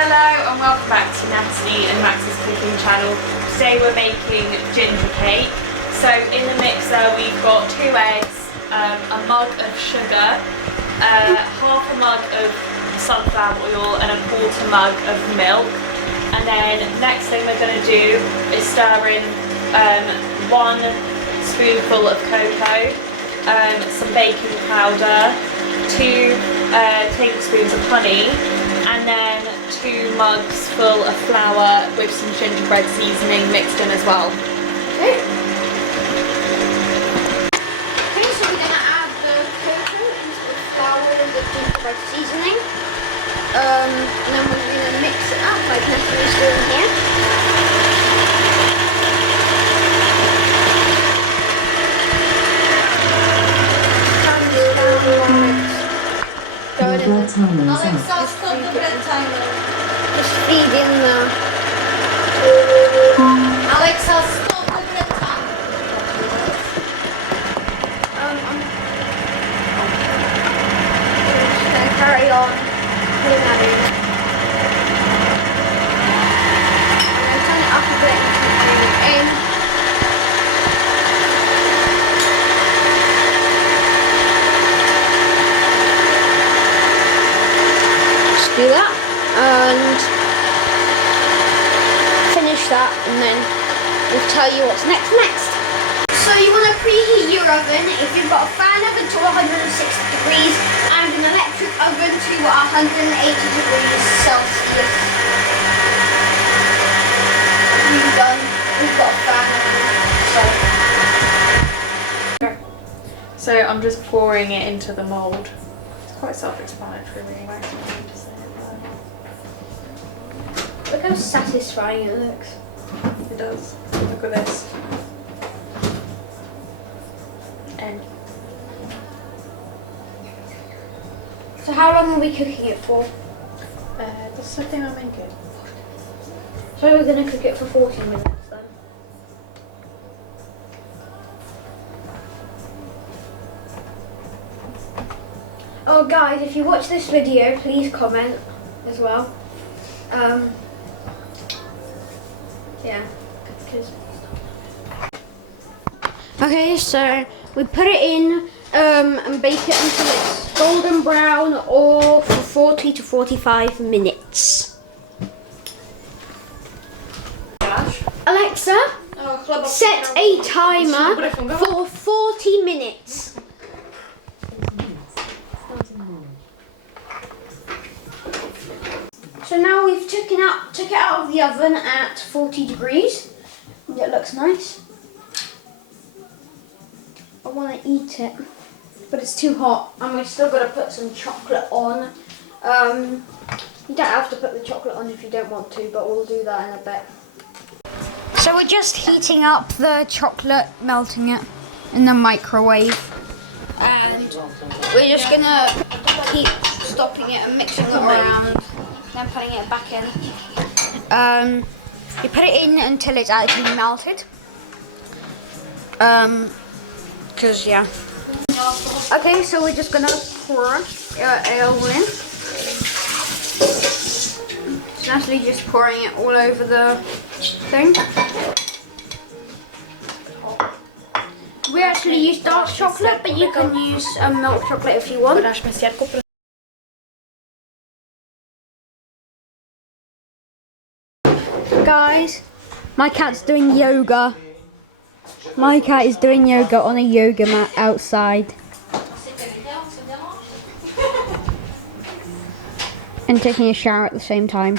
Hello and welcome back to Natalie and Max's cooking channel. Today we're making ginger cake. So in the mixer we've got 2 eggs, a mug of sugar, half a mug of sunflower oil and a quarter mug of milk. And then next thing we're going to do is stir in 1 spoonful of cocoa, some baking powder, 2 tablespoons of honey, and then 2 mugs full of flour with some gingerbread seasoning mixed in as well. Okay. Okay, so we're going to add the cocoa into the flour and the gingerbread seasoning. And then we're going to mix it up like Natalie's doing here. Alexa, stop the bread timer. Just feed in the... Alexa, stop the bread timer. I'm just going to carry on putting that in. I'm going to turn it up a bit and keep it in. Do that and finish that, and then we'll tell you what's next. So you want to preheat your oven. If you've got a fan oven to 160 degrees and an electric oven to 180 degrees Celsius. We've got a fan oven, So I'm just pouring it into the mould. It's quite self-explanatory really, Max. Look how satisfying it looks. It does. Look at this. And So how long are we cooking it for? that's the thing I'm making. So we're going to cook it for 40 minutes then. Oh guys, if you watch this video, please comment as well. Yeah, because... Okay, so we put it in and bake it until it's golden brown, or for 40 to 45 minutes. Alexa, set a timer for 40 minutes. So now we've took it out of the oven at 40 degrees. And it looks nice. I want to eat it, but it's too hot, and we've still got to put some chocolate on. You don't have to put the chocolate on if you don't want to, but we'll do that in a bit. So we're just heating up the chocolate, melting it in the microwave, and we're just gonna keep stopping it and mixing it around, then putting it back in. You put it in until it's actually melted. Cause yeah. Okay, so we're just gonna pour it all in. So Natalie just pouring it all over the thing. We actually use dark chocolate, but you can use milk chocolate if you want. Guys, my cat's doing yoga. My cat is doing yoga on a yoga mat outside. And taking a shower at the same time.